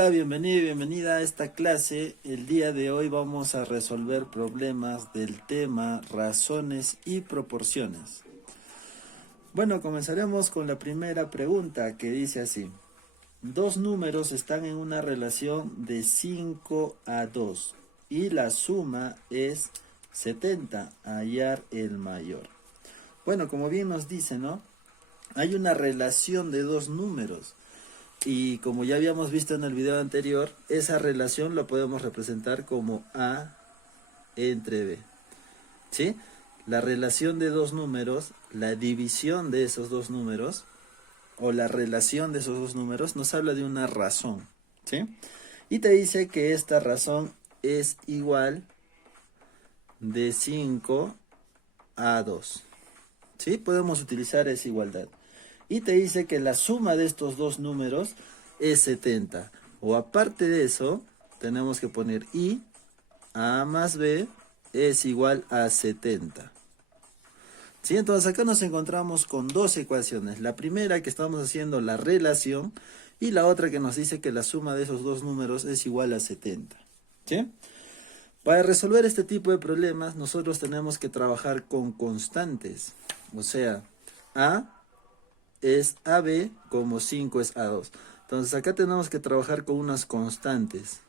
Hola, bienvenido y bienvenida a esta clase. El día de hoy vamos a resolver problemas del tema razones y proporciones. Bueno, comenzaremos con la primera pregunta que dice así. Dos números están en una relación de 5 a 2 y la suma es 70, hallar el mayor. Bueno, como bien nos dice, ¿no? Hay una relación de dos números. Y como ya habíamos visto en el video anterior, esa relación la podemos representar como A entre B. ¿Sí? La relación de dos números, la división de esos dos números, o la relación de esos dos números, nos habla de una razón. ¿Sí? Y te dice que esta razón es igual de 5 a 2. ¿Sí? Podemos utilizar esa igualdad. Y te dice que la suma de estos dos números es 70. O aparte de eso, tenemos que poner y A más B es igual a 70. ¿Sí? Entonces acá nos encontramos con dos ecuaciones. La primera que estamos haciendo la relación y la otra que nos dice que la suma de esos dos números es igual a 70. ¿Sí? Para resolver este tipo de problemas nosotros tenemos que trabajar con constantes. O sea, A es AB como 5 es A2. Entonces acá tenemos que trabajar con unas constantes.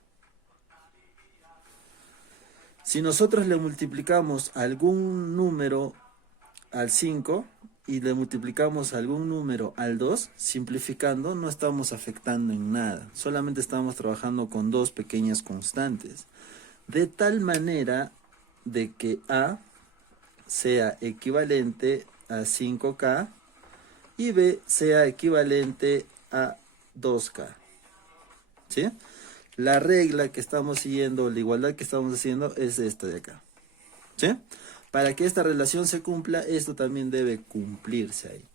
Si nosotros le multiplicamos algún número al 5 y le multiplicamos algún número al 2, simplificando, no estamos afectando en nada. Solamente estamos trabajando con dos pequeñas constantes. De tal manera de que A sea equivalente a 5K y B sea equivalente a 2K. ¿Sí? La regla que estamos siguiendo, la igualdad que estamos haciendo es esta de acá. ¿Sí? Para que esta relación se cumpla, esto también debe cumplirse ahí.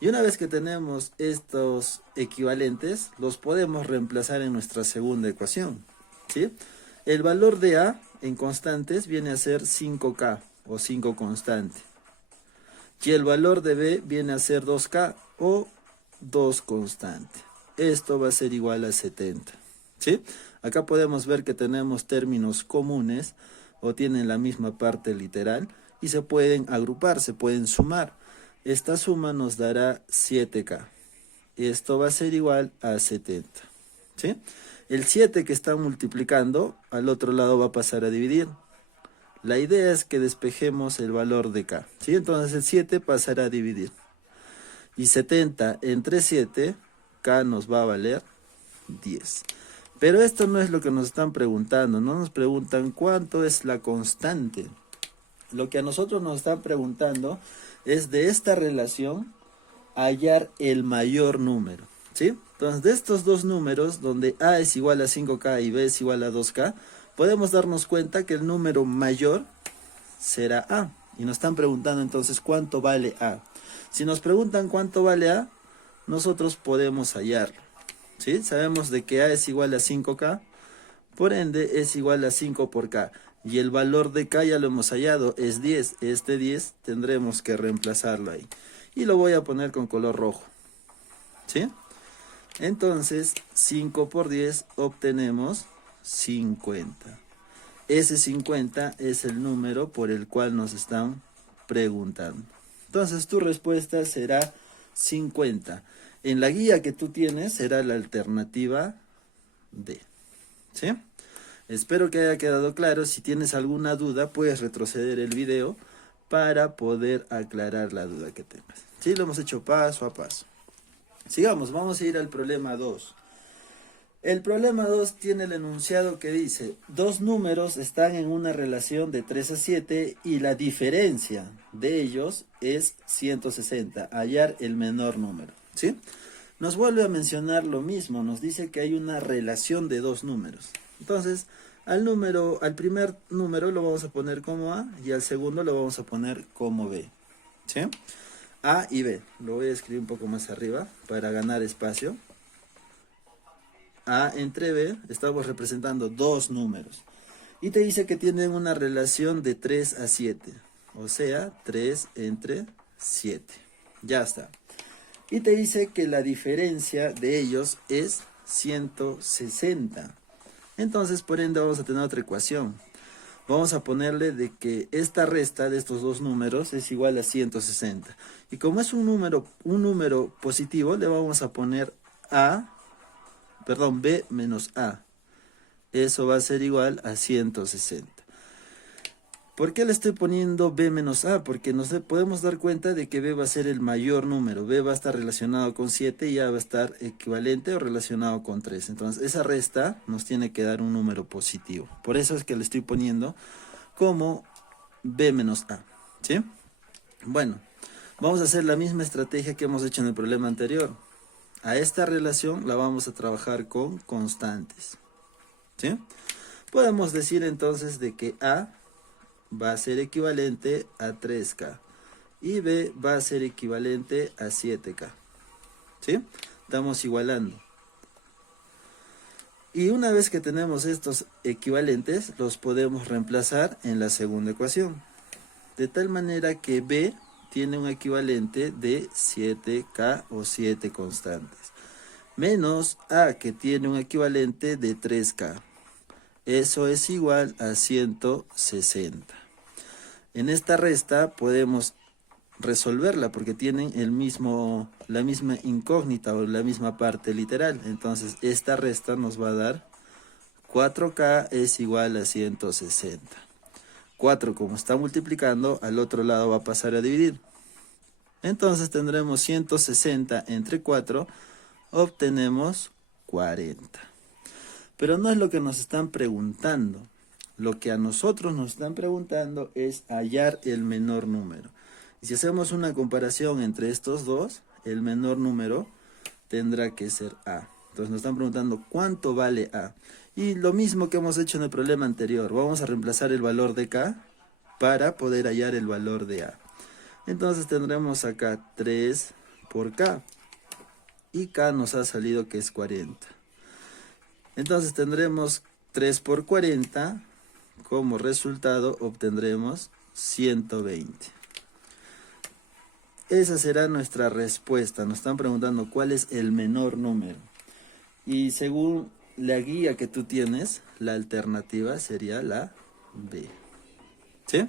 Y una vez que tenemos estos equivalentes, los podemos reemplazar en nuestra segunda ecuación. ¿Sí? El valor de A en constantes viene a ser 5K o 5 constante. Y el valor de B viene a ser 2K o 2 constante. Esto va a ser igual a 70. ¿Sí? Acá podemos ver que tenemos términos comunes o tienen la misma parte literal y se pueden agrupar, se pueden sumar. Esta suma nos dará 7K. Esto va a ser igual a 70. ¿Sí? El 7 que está multiplicando al otro lado va a pasar a dividir. La idea es que despejemos el valor de K. ¿Sí? Entonces el 7 pasará a dividir. Y 70 entre 7, K nos va a valer 10. Pero esto no es lo que nos están preguntando. No nos preguntan cuánto es la constante. Lo que a nosotros nos están preguntando es de esta relación hallar el mayor número. ¿Sí? Entonces de estos dos números, donde A es igual a 5K y B es igual a 2K, podemos darnos cuenta que el número mayor será A. Y nos están preguntando entonces cuánto vale A. Si nos preguntan cuánto vale A, nosotros podemos hallarlo. ¿Sí? Sabemos de que A es igual a 5K, por ende es igual a 5 por K. Y el valor de K ya lo hemos hallado, es 10. Este 10 tendremos que reemplazarlo ahí. Y lo voy a poner con color rojo. ¿Sí? Entonces 5 por 10 obtenemos 50. Ese 50 es el número por el cual nos están preguntando. Entonces tu respuesta será 50. En la guía que tú tienes será la alternativa D. ¿Sí? Espero que haya quedado claro. Si tienes alguna duda, puedes retroceder el video para poder aclarar la duda que tengas. ¿Sí? Lo hemos hecho paso a paso. Sigamos, vamos a ir al problema 2. El problema 2 tiene el enunciado que dice, dos números están en una relación de 3 a 7 y la diferencia de ellos es 160, hallar el menor número. ¿Sí? Nos vuelve a mencionar lo mismo, nos dice que hay una relación de dos números. Entonces, al primer número lo vamos a poner como A y al segundo lo vamos a poner como B. ¿Sí? A y B. Lo voy a escribir un poco más arriba para ganar espacio. A entre B, estamos representando dos números. Y te dice que tienen una relación de 3 a 7. O sea, 3 entre 7. Ya está. Y te dice que la diferencia de ellos es 160. Entonces, por ende, vamos a tener otra ecuación. Vamos a ponerle de que esta resta de estos dos números es igual a 160. Y como es un número positivo, le vamos a poner b menos a. Eso va a ser igual a 160. ¿Por qué le estoy poniendo b menos a? Porque nos podemos dar cuenta de que b va a ser el mayor número. B va a estar relacionado con 7 y a va a estar equivalente o relacionado con 3. Entonces esa resta nos tiene que dar un número positivo. Por eso es que le estoy poniendo como b menos a. ¿Sí? Bueno, vamos a hacer la misma estrategia que hemos hecho en el problema anterior. A esta relación la vamos a trabajar con constantes. ¿Sí? Podemos decir entonces de que a va a ser equivalente a 3K y B va a ser equivalente a 7K. ¿Sí? Estamos igualando. Y una vez que tenemos estos equivalentes, los podemos reemplazar en la segunda ecuación. De tal manera que B tiene un equivalente de 7K o 7 constantes. Menos A, que tiene un equivalente de 3K. Eso es igual a 160. En esta resta podemos resolverla porque tienen la misma incógnita o la misma parte literal. Entonces esta resta nos va a dar 4K es igual a 160. 4, como está multiplicando, al otro lado va a pasar a dividir. Entonces tendremos 160 entre 4, obtenemos 40. Pero no es lo que nos están preguntando. Lo que a nosotros nos están preguntando es hallar el menor número. Y si hacemos una comparación entre estos dos, el menor número tendrá que ser A. Entonces nos están preguntando cuánto vale A. Y lo mismo que hemos hecho en el problema anterior. Vamos a reemplazar el valor de K para poder hallar el valor de A. Entonces tendremos acá 3 por K. Y K nos ha salido que es 40. Entonces tendremos 3 por 40. Como resultado obtendremos 120. Esa será nuestra respuesta. Nos están preguntando cuál es el menor número. Y según la guía que tú tienes, la alternativa sería la B. ¿Sí?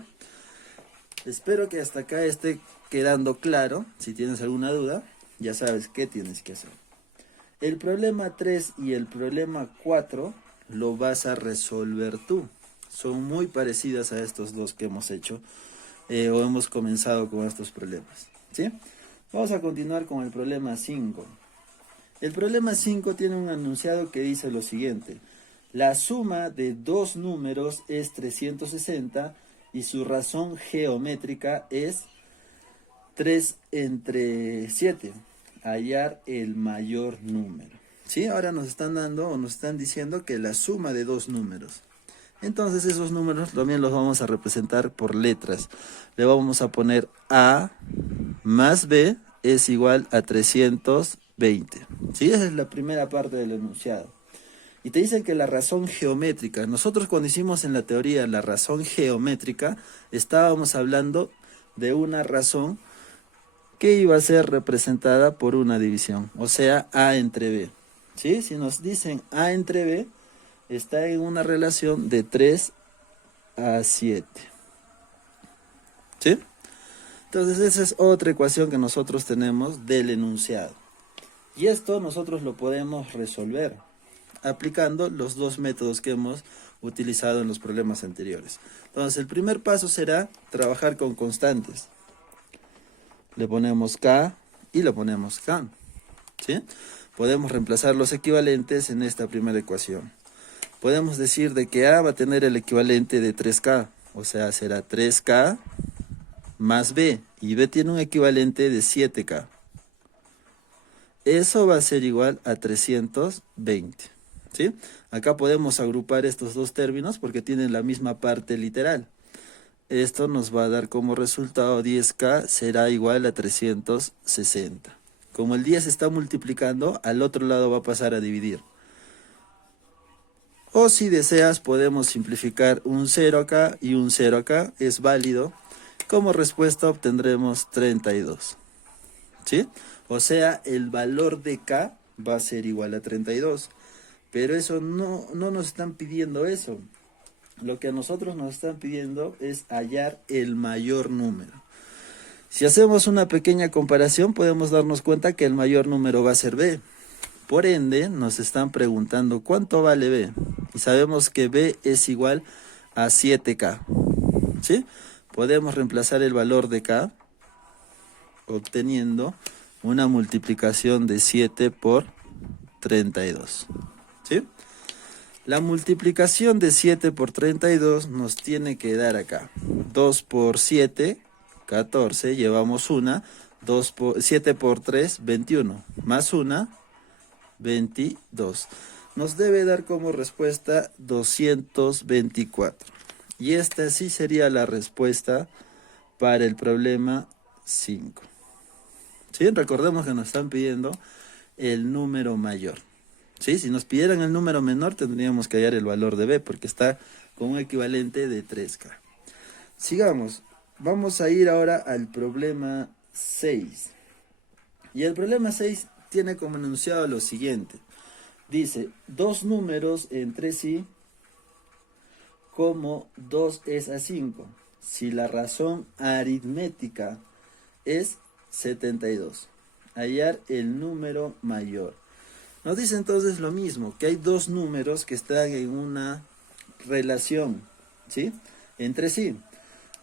Espero que hasta acá esté quedando claro. Si tienes alguna duda, ya sabes qué tienes que hacer. El problema 3 y el problema 4 lo vas a resolver tú. Son muy parecidas a estos dos que hemos hecho o hemos comenzado con estos problemas. ¿Sí? Vamos a continuar con el problema 5. El problema 5 tiene un enunciado que dice lo siguiente. La suma de dos números es 360 y su razón geométrica es 3 entre 7. Hallar el mayor número. ¿Sí? Ahora nos están dando o nos están diciendo que la suma de dos números. Entonces esos números también los vamos a representar por letras. Le vamos a poner A más B es igual a 320. ¿Sí? Esa es la primera parte del enunciado. Y te dicen que la razón geométrica. Nosotros cuando hicimos en la teoría la razón geométrica, estábamos hablando de una razón que iba a ser representada por una división. O sea, A entre B. ¿Sí? Si nos dicen A entre B, está en una relación de 3 a 7. ¿Sí? Entonces esa es otra ecuación que nosotros tenemos del enunciado. Y esto nosotros lo podemos resolver aplicando los dos métodos que hemos utilizado en los problemas anteriores. Entonces el primer paso será trabajar con constantes. Le ponemos K y le ponemos K. ¿Sí? Podemos reemplazar los equivalentes en esta primera ecuación. Podemos decir de que A va a tener el equivalente de 3K, o sea, será 3K más B, y B tiene un equivalente de 7K. Eso va a ser igual a 320, ¿sí? Acá podemos agrupar estos dos términos porque tienen la misma parte literal. Esto nos va a dar como resultado 10K será igual a 360. Como el 10 está multiplicando, al otro lado va a pasar a dividir. O si deseas podemos simplificar un 0 acá y un 0 acá, es válido. Como respuesta obtendremos 32. ¿Sí? O sea, el valor de K va a ser igual a 32. Pero eso no nos están pidiendo eso. Lo que a nosotros nos están pidiendo es hallar el mayor número. Si hacemos una pequeña comparación, podemos darnos cuenta que el mayor número va a ser b. Por ende, nos están preguntando cuánto vale b. Y sabemos que b es igual a 7k. ¿Sí? Podemos reemplazar el valor de k obteniendo una multiplicación de 7 por 32. ¿Sí? La multiplicación de 7 por 32 nos tiene que dar acá. 2 por 7, 14, llevamos una. 7 por 3, 21. Más una, 22. Nos debe dar como respuesta 224. Y esta sí sería la respuesta para el problema 5. ¿Sí? Recordemos que nos están pidiendo el número mayor. ¿Sí? Si nos pidieran el número menor, tendríamos que hallar el valor de b, porque está con un equivalente de 3k. Sigamos. Vamos a ir ahora al problema 6. Y el problema 6 tiene como enunciado lo siguiente. Dice, dos números entre sí, como 2 es a 5, si la razón aritmética es 72. Hallar el número mayor. Nos dice entonces lo mismo, que hay dos números que están en una relación, ¿sí? Entre sí,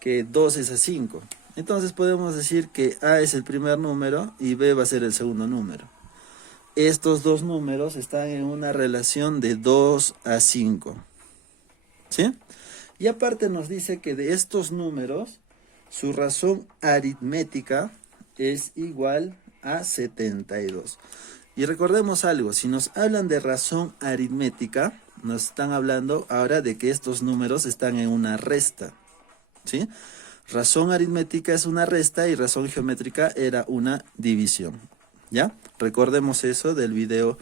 que 2 es a 5. Entonces podemos decir que A es el primer número y B va a ser el segundo número. Estos dos números están en una relación de 2 a 5, ¿sí? Y aparte nos dice que de estos números, su razón aritmética es igual a 72. Y recordemos algo, si nos hablan de razón aritmética, nos están hablando ahora de que estos números están en una resta, ¿sí? Razón aritmética es una resta y razón geométrica era una división, ¿ya? Recordemos eso del video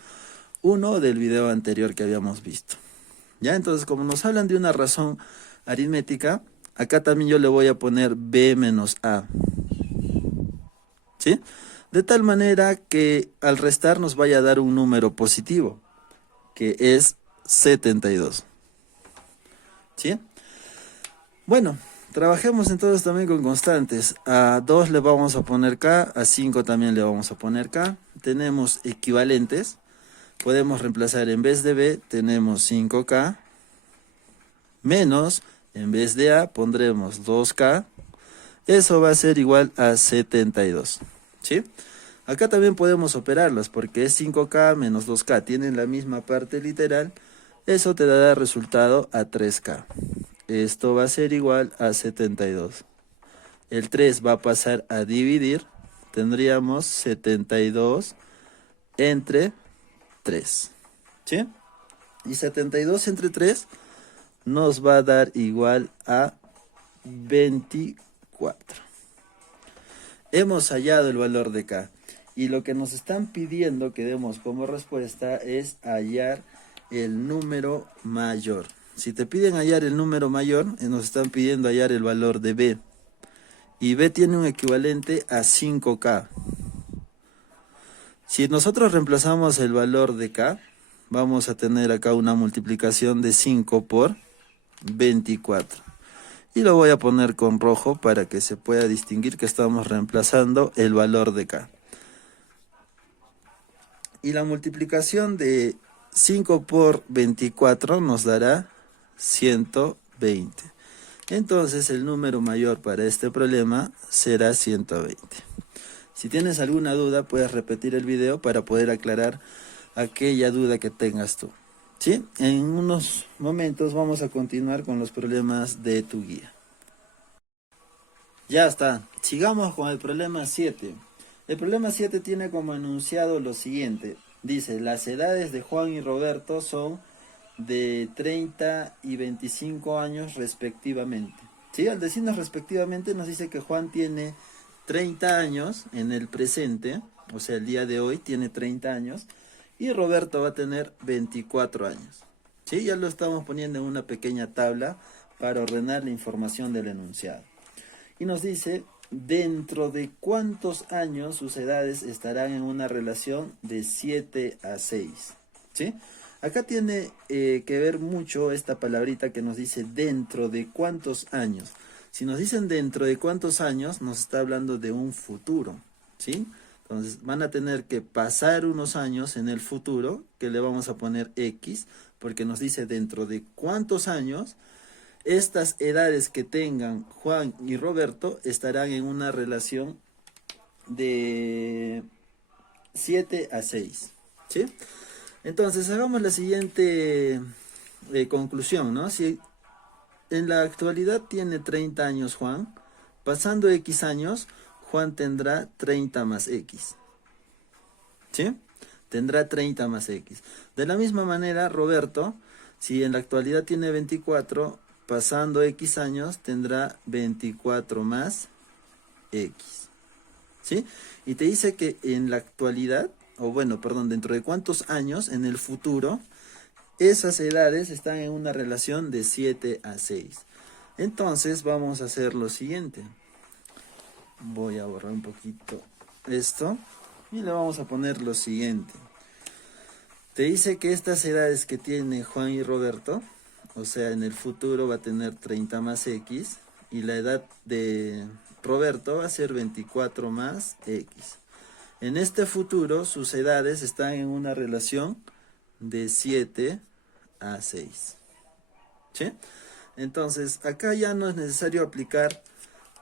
1 o del video anterior que habíamos visto, ¿ya? Entonces, como nos hablan de una razón aritmética, acá también yo le voy a poner b menos a, ¿sí? De tal manera que al restar nos vaya a dar un número positivo, que es 72. ¿Sí? Bueno, trabajemos entonces también con constantes. A 2 le vamos a poner k, a 5 también le vamos a poner k. Tenemos equivalentes. Podemos reemplazar en vez de b, tenemos 5k. Menos, en vez de a, pondremos 2k. Eso va a ser igual a 72. ¿Sí? Acá también podemos operarlas porque es 5k menos 2k, tienen la misma parte literal, eso te dará resultado a 3k. Esto va a ser igual a 72. El 3 va a pasar a dividir, tendríamos 72 entre 3. ¿Sí? Y 72 entre 3 nos va a dar igual a 24. Hemos hallado el valor de k y lo que nos están pidiendo que demos como respuesta es hallar el número mayor. Si te piden hallar el número mayor, nos están pidiendo hallar el valor de b. Y b tiene un equivalente a 5k. Si nosotros reemplazamos el valor de k, vamos a tener acá una multiplicación de 5 por 24. Y lo voy a poner con rojo para que se pueda distinguir que estamos reemplazando el valor de k. Y la multiplicación de 5 por 24 nos dará 120. Entonces el número mayor para este problema será 120. Si tienes alguna duda, puedes repetir el video para poder aclarar aquella duda que tengas tú. ¿Sí? En unos momentos vamos a continuar con los problemas de tu guía. Ya está. Sigamos con el problema 7. El problema 7 tiene como enunciado lo siguiente. Dice, las edades de Juan y Roberto son de 30 y 25 años respectivamente. ¿Sí? Al decirnos respectivamente nos dice que Juan tiene 30 años en el presente, o sea, el día de hoy tiene 30 años, y Roberto va a tener 24 años. ¿Sí? Ya lo estamos poniendo en una pequeña tabla para ordenar la información del enunciado. Y nos dice dentro de cuántos años sus edades estarán en una relación de 7 a 6. ¿Sí? Acá tiene que ver mucho esta palabrita que nos dice dentro de cuántos años. Si nos dicen dentro de cuántos años, nos está hablando de un futuro. ¿Sí? Entonces van a tener que pasar unos años en el futuro, que le vamos a poner X, porque nos dice dentro de cuántos años estas edades que tengan Juan y Roberto estarán en una relación de 7 a 6. ¿Sí? Entonces hagamos la siguiente conclusión, ¿no? Si en la actualidad tiene 30 años Juan, pasando X años, Juan tendrá 30 más X. ¿Sí? Tendrá 30 más X. De la misma manera, Roberto, si en la actualidad tiene 24, pasando X años, tendrá 24 más X. ¿Sí? Y te dice que en la actualidad, o bueno, perdón, dentro de cuántos años, en el futuro, esas edades están en una relación de 7 a 6. Entonces vamos a hacer lo siguiente. Voy a borrar un poquito esto y le vamos a poner lo siguiente. Te dice que estas edades que tiene Juan y Roberto, o sea, en el futuro va a tener 30 más X y la edad de Roberto va a ser 24 más X. En este futuro sus edades están en una relación de 7 a 6. ¿Sí? Entonces, acá ya no es necesario aplicar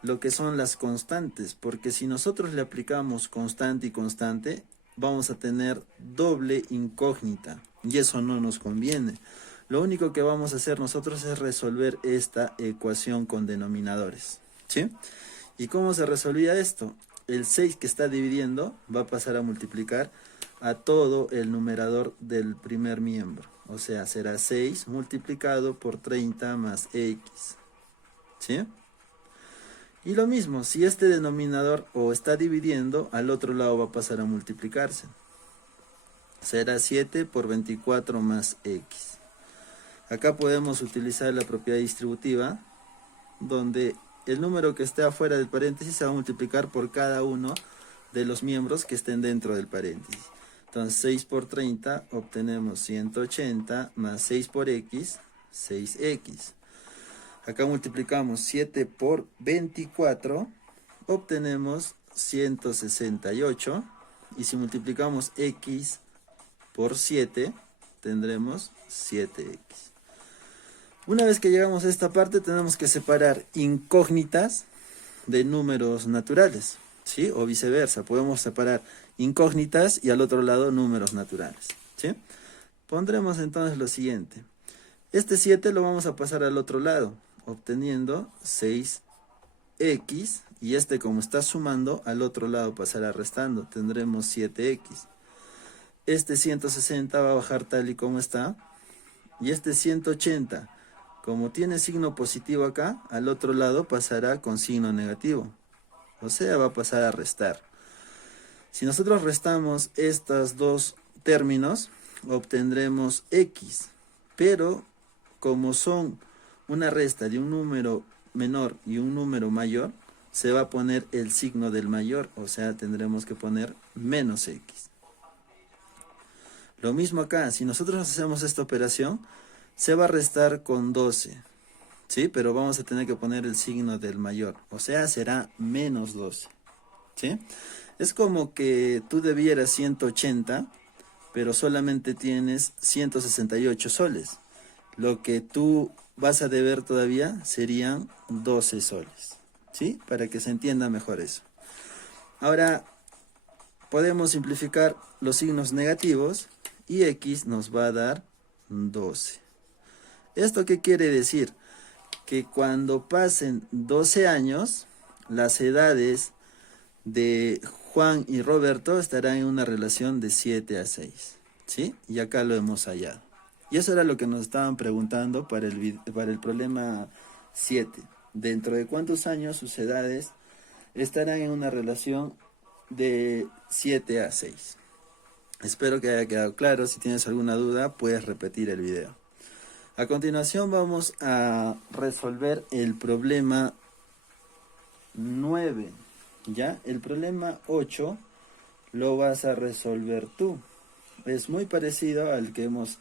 lo que son las constantes, porque si nosotros le aplicamos constante y constante, vamos a tener doble incógnita, y eso no nos conviene. Lo único que vamos a hacer nosotros es resolver esta ecuación con denominadores. ¿Sí? ¿Y cómo se resolvía esto? El 6 que está dividiendo va a pasar a multiplicar a todo el numerador del primer miembro. O sea, será 6 multiplicado por 30 más X. ¿Sí? Y lo mismo, si este denominador o está dividiendo, al otro lado va a pasar a multiplicarse. Será 7 por 24 más X. Acá podemos utilizar la propiedad distributiva, donde el número que esté afuera del paréntesis se va a multiplicar por cada uno de los miembros que estén dentro del paréntesis. Entonces 6 por 30 obtenemos 180 más 6 por X, 6X. Acá multiplicamos 7 por 24, obtenemos 168. Y si multiplicamos X por 7, tendremos 7X. Una vez que llegamos a esta parte, tenemos que separar incógnitas de números naturales, ¿sí? O viceversa, podemos separar incógnitas y al otro lado números naturales, ¿sí? Pondremos entonces lo siguiente. Este 7 lo vamos a pasar al otro lado, obteniendo 6X, y este como está sumando, al otro lado pasará restando, tendremos 7X. Este 160 va a bajar tal y como está, y este 180, como tiene signo positivo acá, al otro lado pasará con signo negativo, o sea, va a pasar a restar. Si nosotros restamos estos dos términos, obtendremos X, pero como son una resta de un número menor y un número mayor, se va a poner el signo del mayor, o sea, tendremos que poner menos X. Lo mismo acá, si nosotros hacemos esta operación, se va a restar con 12, ¿sí? Pero vamos a tener que poner el signo del mayor, o sea, será menos 12, ¿sí? Es como que tú debieras 180, pero solamente tienes 168 soles. Lo que tú vas a deber todavía serían 12 soles, ¿sí? Para que se entienda mejor eso. Ahora, podemos simplificar los signos negativos y X nos va a dar 12. ¿Esto qué quiere decir? Que cuando pasen 12 años, las edades de Juan y Roberto estarán en una relación de 7 a 6, ¿sí? Y acá lo hemos hallado. Y eso era lo que nos estaban preguntando para el problema 7. ¿Dentro de cuántos años sus edades estarán en una relación de 7 a 6? Espero que haya quedado claro. Si tienes alguna duda, puedes repetir el video. A continuación vamos a resolver el problema 9. ¿Ya? El problema 8 lo vas a resolver tú. Es muy parecido al que hemos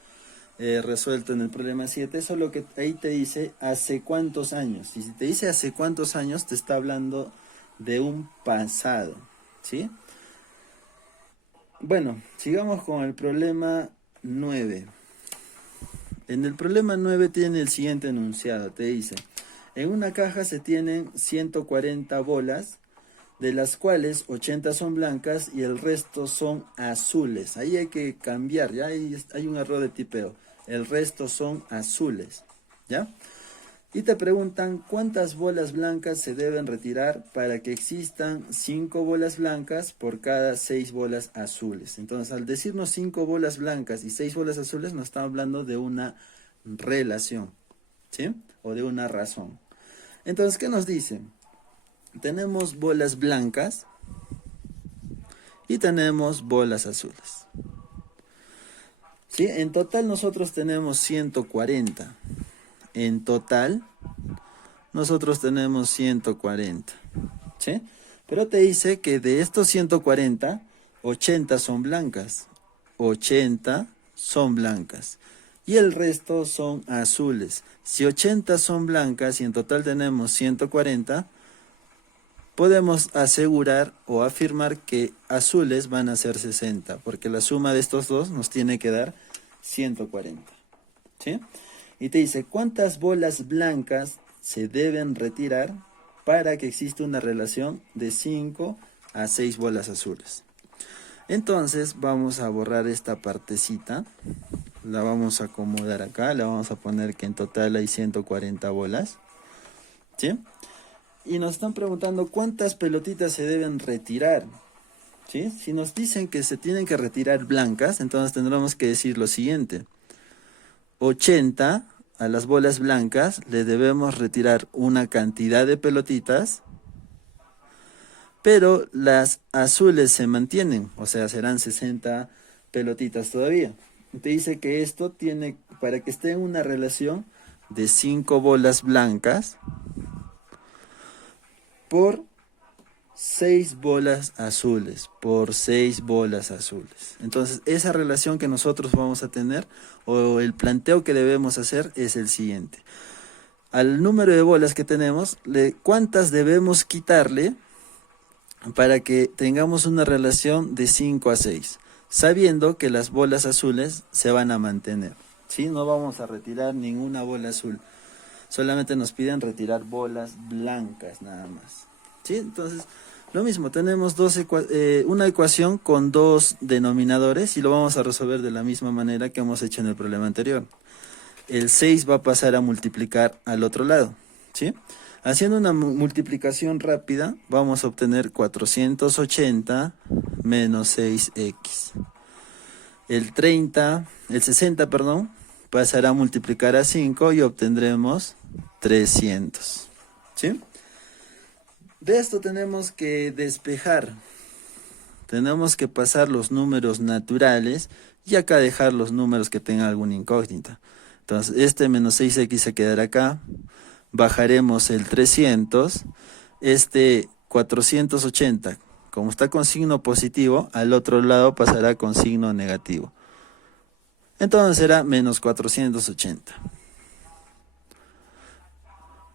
resuelto en el problema 7, solo que ahí te dice hace cuántos años. Y si te dice hace cuántos años, te está hablando de un pasado, ¿sí? Bueno, sigamos con el problema 9. En el problema 9 tiene el siguiente enunciado, te dice, en una caja se tienen 140 bolas, de las cuales 80 son blancas y el resto son azules. Ahí hay que cambiar, ya hay un error de tipeo. El resto son azules, ¿ya? Y te preguntan cuántas bolas blancas se deben retirar para que existan 5 bolas blancas por cada 6 bolas azules. Entonces, al decirnos 5 bolas blancas y 6 bolas azules, nos está hablando de una relación, ¿sí? O de una razón. Entonces, ¿qué nos dicen? Tenemos bolas blancas y tenemos bolas azules. ¿Sí? En total nosotros tenemos 140. En total nosotros tenemos 140. ¿Sí? Pero te dice que de estos 140, 80 son blancas. 80 son blancas. Y el resto son azules. Si 80 son blancas y en total tenemos 140, podemos asegurar o afirmar que azules van a ser 60, porque la suma de estos dos nos tiene que dar 140. ¿Sí? Y te dice, ¿cuántas bolas blancas se deben retirar para que exista una relación de 5 a 6 bolas azules? Entonces vamos a borrar esta partecita, la vamos a acomodar acá, la vamos a poner que en total hay 140 bolas. ¿Sí? Y nos están preguntando cuántas pelotitas se deben retirar, ¿sí? Si nos dicen que se tienen que retirar blancas, entonces tendremos que decir lo siguiente. 80 a las bolas blancas le debemos retirar una cantidad de pelotitas, pero las azules se mantienen, o sea, serán 60 pelotitas todavía. Te dice que esto tiene, para que esté en una relación de 5 bolas blancas por 6 bolas azules, por 6 bolas azules. Entonces, esa relación que nosotros vamos a tener, o el planteo que debemos hacer, es el siguiente. Al número de bolas que tenemos, ¿cuántas debemos quitarle para que tengamos una relación de 5 a 6? Sabiendo que las bolas azules se van a mantener, ¿sí? No vamos a retirar ninguna bola azul. Solamente nos piden retirar bolas blancas nada más. ¿Sí? Entonces, lo mismo, tenemos una ecuación con dos denominadores y lo vamos a resolver de la misma manera que hemos hecho en el problema anterior. El 6 va a pasar a multiplicar al otro lado. ¿Sí? Haciendo una multiplicación rápida, vamos a obtener 480 menos 6x. El 60, perdón, pasará a multiplicar a 5 y obtendremos 300. ¿Sí? De esto tenemos que despejar. Tenemos que pasar los números naturales y acá dejar los números que tengan alguna incógnita. Entonces, este menos 6x se quedará acá. Bajaremos el 300. Este 480, como está con signo positivo, al otro lado pasará con signo negativo. Entonces será menos 480.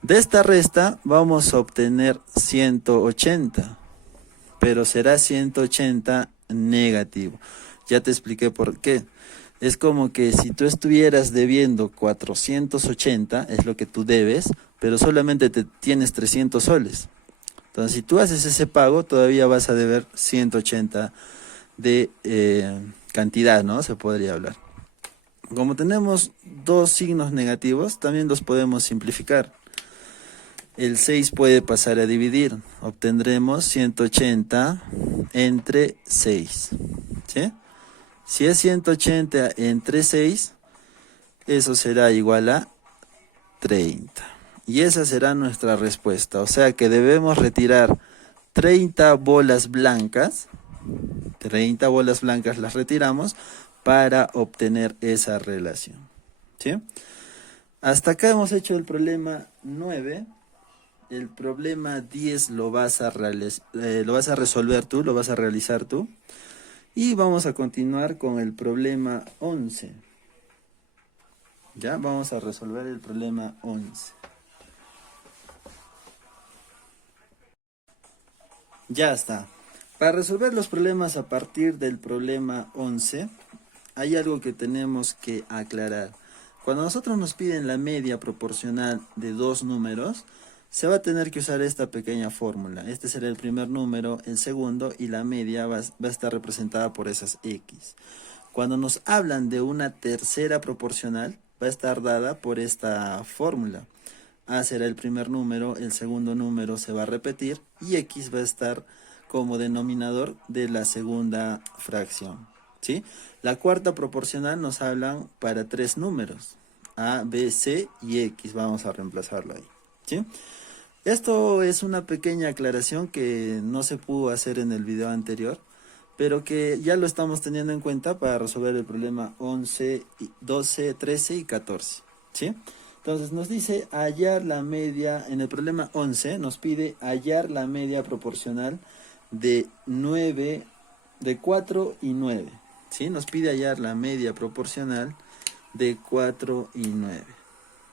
De esta resta vamos a obtener 180, pero será 180 negativo. Ya te expliqué por qué. Es como que si tú estuvieras debiendo 480, es lo que tú debes, pero solamente tienes 300 soles. Entonces, si tú haces ese pago, todavía vas a deber 180 de cantidad, ¿no? Se podría hablar. Como tenemos dos signos negativos, también los podemos simplificar. El 6 puede pasar a dividir. Obtendremos 180 entre 6. ¿Sí? Si es 180 entre 6, eso será igual a 30. Y esa será nuestra respuesta. O sea que debemos retirar 30 bolas blancas. 30 bolas blancas las retiramos para obtener esa relación. ¿Sí? Hasta acá hemos hecho el problema 9. el problema 10 lo vas a resolver tú, lo vas a realizar tú. Y vamos a continuar con el problema 11. Ya, vamos a resolver el problema 11. Ya está. Para resolver los problemas a partir del problema 11, hay algo que tenemos que aclarar. Cuando nosotros nos piden la media proporcional de dos números, se va a tener que usar esta pequeña fórmula. Este será el primer número, el segundo, y la media va a estar representada por esas X. Cuando nos hablan de una tercera proporcional, va a estar dada por esta fórmula. A será el primer número, el segundo número se va a repetir, y X va a estar como denominador de la segunda fracción, ¿sí? La cuarta proporcional nos hablan para tres números, A, B, C y X. Vamos a reemplazarlo ahí, ¿sí? Esto es una pequeña aclaración que no se pudo hacer en el video anterior, pero que ya lo estamos teniendo en cuenta para resolver el problema 11, 12, 13 y 14, ¿sí? Entonces nos dice hallar la media, en el problema 11 nos pide hallar la media proporcional de 9, de 4 y 9, ¿sí? Nos pide hallar la media proporcional de 4 y 9.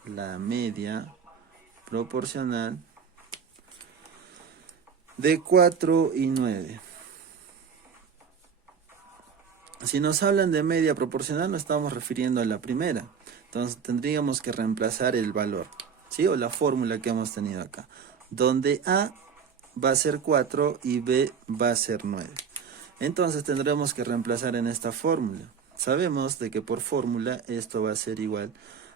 La media proporcional de 4 y 9. Si nos hablan de media proporcional, nos estamos refiriendo a la primera. Entonces tendríamos que reemplazar el valor, ¿sí? O la fórmula que hemos tenido acá, donde A va a ser 4 y B va a ser 9. Entonces tendremos que reemplazar en esta fórmula. Sabemos de que por fórmula esto va a ser igual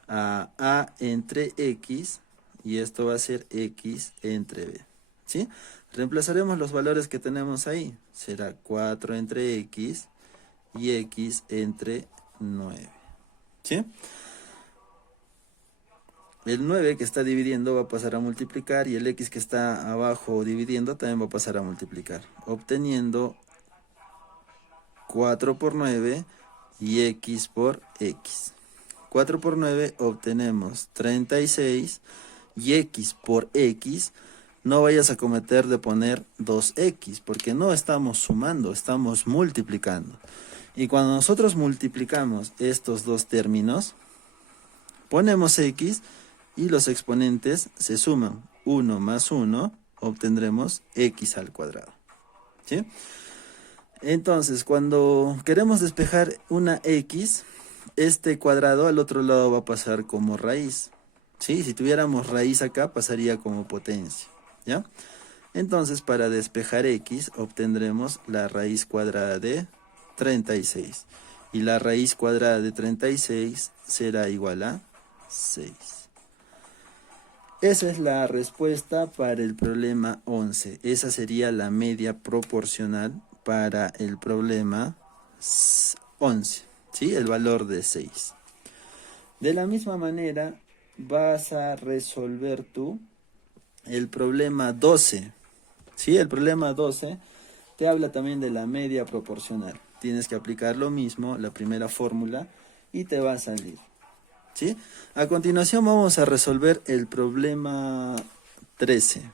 a A entre X y esto va a ser X entre B, ¿sí? Reemplazaremos los valores que tenemos ahí. Será 4 entre X y X entre 9, ¿sí? El 9 que está dividiendo va a pasar a multiplicar y el X que está abajo dividiendo también va a pasar a multiplicar, obteniendo 4 por 9 y X por X. 4 por 9 obtenemos 36 y X por X, no vayas a cometer de poner 2X porque no estamos sumando, estamos multiplicando. Y cuando nosotros multiplicamos estos dos términos, ponemos X y los exponentes se suman. 1 más 1, obtendremos X al cuadrado, ¿sí? Entonces, cuando queremos despejar una X, este cuadrado al otro lado va a pasar como raíz, ¿sí? Si tuviéramos raíz acá, pasaría como potencia, ¿ya? Entonces, para despejar X, obtendremos la raíz cuadrada de 36. Y la raíz cuadrada de 36 será igual a 6. Esa es la respuesta para el problema 11. Esa sería la media proporcional para el problema 11, ¿sí? El valor de 6. De la misma manera, vas a resolver tú el problema 12, ¿sí? El problema 12 te habla también de la media proporcional. Tienes que aplicar lo mismo, la primera fórmula, y te va a salir, ¿sí? A continuación vamos a resolver el problema 13.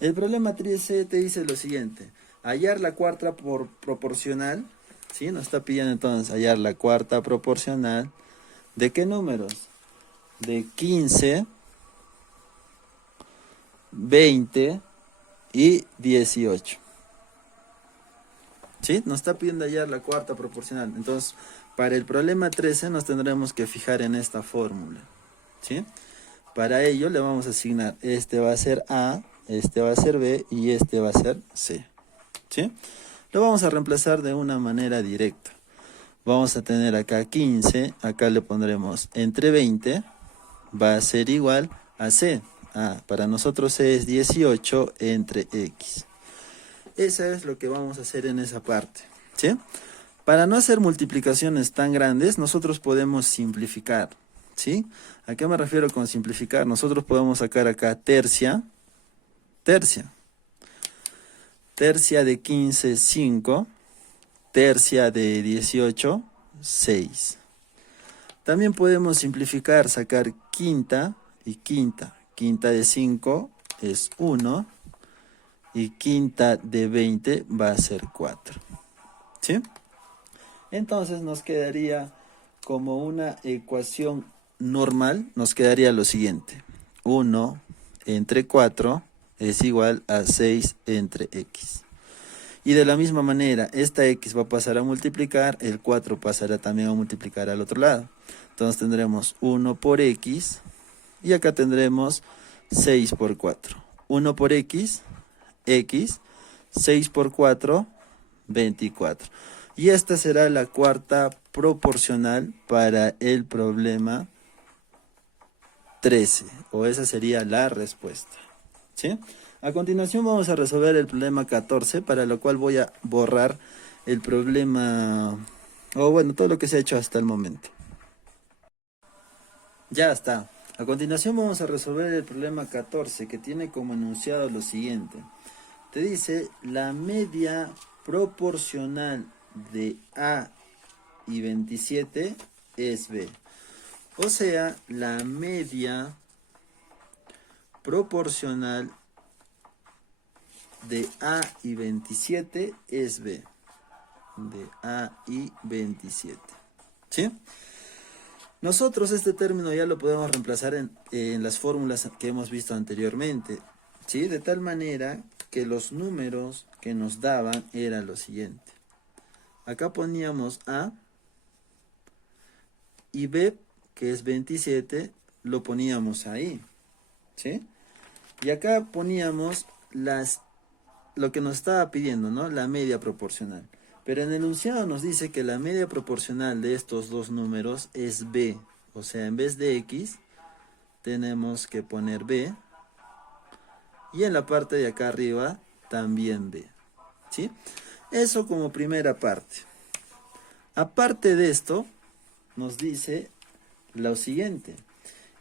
El problema 13 te dice lo siguiente: hallar la cuarta proporcional, ¿sí? Nos está pidiendo entonces hallar la cuarta proporcional. ¿De qué números? De 15, 20 y 18. ¿Sí? Nos está pidiendo hallar la cuarta proporcional. Entonces, para el problema 13 nos tendremos que fijar en esta fórmula, ¿sí? Para ello le vamos a asignar, este va a ser A, este va a ser B y este va a ser C, ¿sí? Lo vamos a reemplazar de una manera directa. Vamos a tener acá 15, acá le pondremos entre 20, va a ser igual a C. Para nosotros C es 18 entre X. Eso es lo que vamos a hacer en esa parte, ¿sí? Para no hacer multiplicaciones tan grandes, nosotros podemos simplificar, ¿sí? ¿A qué me refiero con simplificar? Nosotros podemos sacar acá tercia. Tercia de 15, 5. Tercia de 18, 6. También podemos simplificar, sacar quinta y quinta. quinta de 5 es 1 y quinta de 20 va a ser 4. ¿Sí? Entonces nos quedaría como una ecuación normal, nos quedaría lo siguiente. 1 entre 4 es igual a 6 entre x. Y de la misma manera, esta x va a pasar a multiplicar, el 4 pasará también a multiplicar al otro lado. Entonces tendremos 1 por x y acá tendremos 6 por 4. 1 por x, 6 por 4, 24. Y esta será la cuarta proporcional para el problema 13, o esa sería la respuesta. ¿Sí? A continuación vamos a resolver el problema 14, para lo cual voy a borrar el problema, o bueno, todo lo que se ha hecho hasta el momento. Ya está. A continuación vamos a resolver el problema 14, que tiene como enunciado lo siguiente. Te dice la media proporcional de A y 27 es B. O sea, la media proporcional de A y 27 es B. De A y 27. ¿Sí? Nosotros este término ya lo podemos reemplazar en las fórmulas que hemos visto anteriormente. ¿Sí? De tal manera que los números que nos daban era lo siguiente. Acá poníamos A y B, que es 27, lo poníamos ahí. ¿Sí? Y acá poníamos lo que nos estaba pidiendo, ¿no? La media proporcional. Pero en el enunciado nos dice que la media proporcional de estos dos números es B. O sea, en vez de X, tenemos que poner B. Y en la parte de acá arriba, también B. ¿Sí? Eso como primera parte. Aparte de esto, nos dice lo siguiente.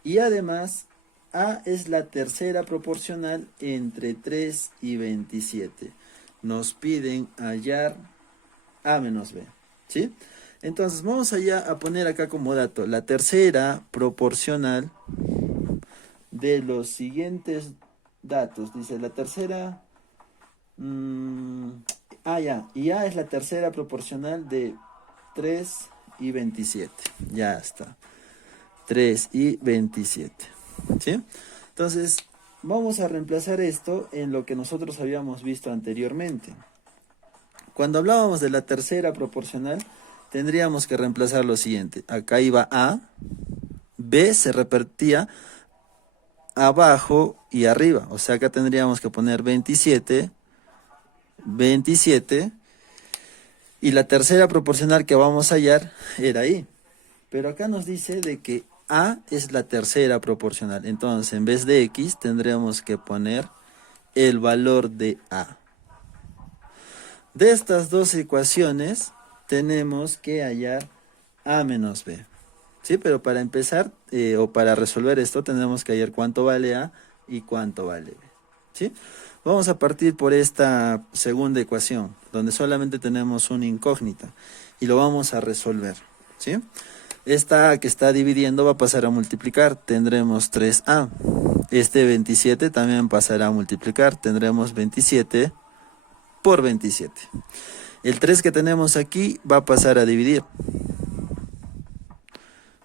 Y además, A es la tercera proporcional entre 3 y 27. Nos piden hallar A menos B. ¿Sí? Entonces, vamos allá a poner acá como dato la tercera proporcional de los siguientes datos. Dice la tercera... ya. Y A es la tercera proporcional de 3 y 27. Ya está. 3 y 27. ¿Sí? Entonces, vamos a reemplazar esto en lo que nosotros habíamos visto anteriormente. Cuando hablábamos de la tercera proporcional, tendríamos que reemplazar lo siguiente. Acá iba A, B se repetía abajo y arriba. O sea, acá tendríamos que poner 27, 27, y la tercera proporcional que vamos a hallar era ahí. Pero acá nos dice de que A es la tercera proporcional. Entonces, en vez de X, tendremos que poner el valor de A. De estas dos ecuaciones, tenemos que hallar A menos B. ¿Sí? Pero para empezar, o para resolver esto, tenemos que hallar cuánto vale A y cuánto vale B. ¿Sí? Vamos a partir por esta segunda ecuación, donde solamente tenemos una incógnita, y lo vamos a resolver. ¿Sí? Esta A que está dividiendo va a pasar a multiplicar, tendremos 3A. Este 27 también pasará a multiplicar, tendremos 27 por 27. El 3 que tenemos aquí va a pasar a dividir.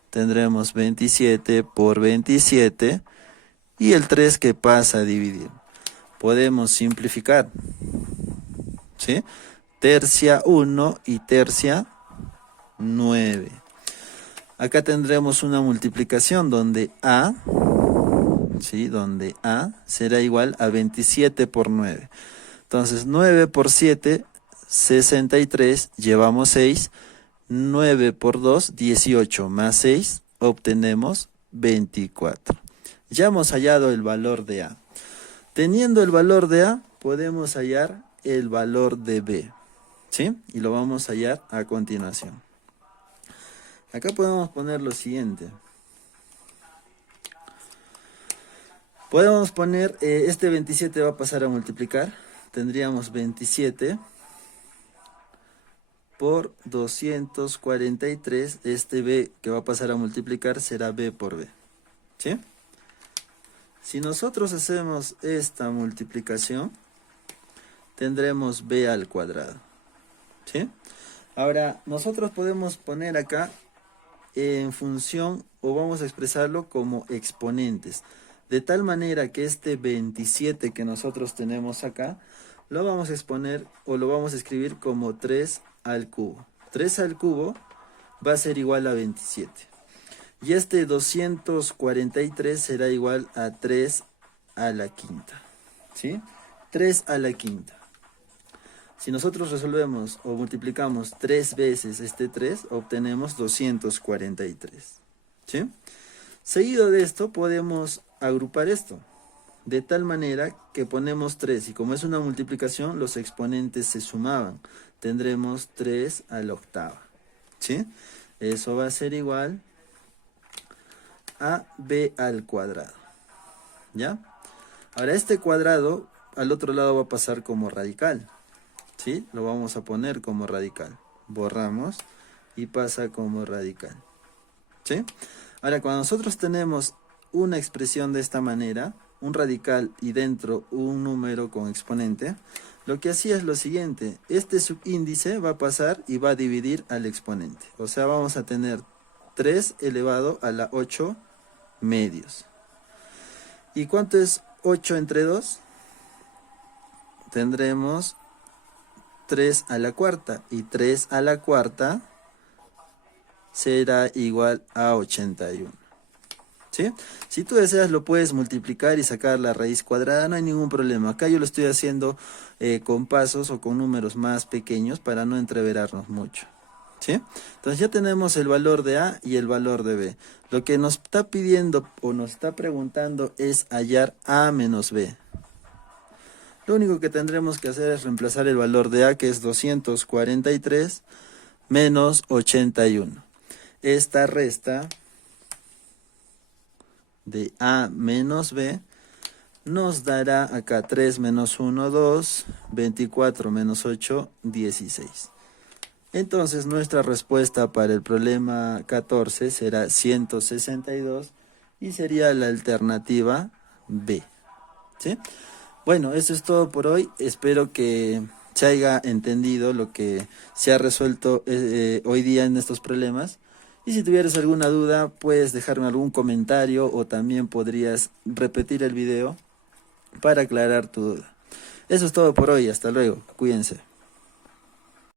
Tendremos 27 por 27 y el 3 que pasa a dividir. Podemos simplificar. ¿Sí? Tercia 1 y tercia 9. Acá tendremos una multiplicación donde A, ¿sí? Donde A será igual a 27 por 9. Entonces 9 por 7, 63, llevamos 6, 9 por 2, 18, más 6, obtenemos 24. Ya hemos hallado el valor de A. Teniendo el valor de A, podemos hallar el valor de B. ¿Sí? Y lo vamos a hallar a continuación. Acá podemos poner lo siguiente. Podemos poner, este 27 va a pasar a multiplicar. Tendríamos 27 por 243. Este B que va a pasar a multiplicar será B por B. ¿Sí? Si nosotros hacemos esta multiplicación, tendremos b al cuadrado. ¿Sí? Ahora, nosotros podemos poner acá en función o vamos a expresarlo como exponentes. De tal manera que este 27 que nosotros tenemos acá, lo vamos a exponer o lo vamos a escribir como 3 al cubo. 3 al cubo va a ser igual a 27. Y este 243 será igual a 3 a la quinta. ¿Sí? 3 a la quinta. Si nosotros resolvemos o multiplicamos 3 veces este 3, obtenemos 243. ¿Sí? Seguido de esto, podemos agrupar esto. De tal manera que ponemos 3 y como es una multiplicación, los exponentes se sumaban. Tendremos 3 a la octava. ¿Sí? Eso va a ser igual a b al cuadrado. ¿Ya? Ahora este cuadrado al otro lado va a pasar como radical. ¿Sí? Lo vamos a poner como radical. Borramos y pasa como radical. ¿Sí? Ahora, cuando nosotros tenemos una expresión de esta manera, un radical y dentro un número con exponente, lo que hacía es lo siguiente. Este subíndice va a pasar y va a dividir al exponente. O sea, vamos a tener 3 elevado a la 8 medios. ¿Y cuánto es 8 entre 2? Tendremos 3 a la cuarta, y 3 a la cuarta será igual a 81. ¿Sí? Si tú deseas lo puedes multiplicar y sacar la raíz cuadrada, no hay ningún problema. Acá yo lo estoy haciendo con pasos o con números más pequeños para no entreverarnos mucho. ¿Sí? Entonces ya tenemos el valor de A y el valor de B. Lo que nos está pidiendo o nos está preguntando es hallar A menos B. Lo único que tendremos que hacer es reemplazar el valor de A, que es 243, menos 81. Esta resta de A menos B nos dará acá 3 menos 1, 2, 24 menos 8, 16. Entonces nuestra respuesta para el problema 14 será 162 y sería la alternativa B. ¿Sí? Bueno, eso es todo por hoy. Espero que se haya entendido lo que se ha resuelto hoy día en estos problemas. Y si tuvieras alguna duda, puedes dejarme algún comentario o también podrías repetir el video para aclarar tu duda. Eso es todo por hoy. Hasta luego. Cuídense.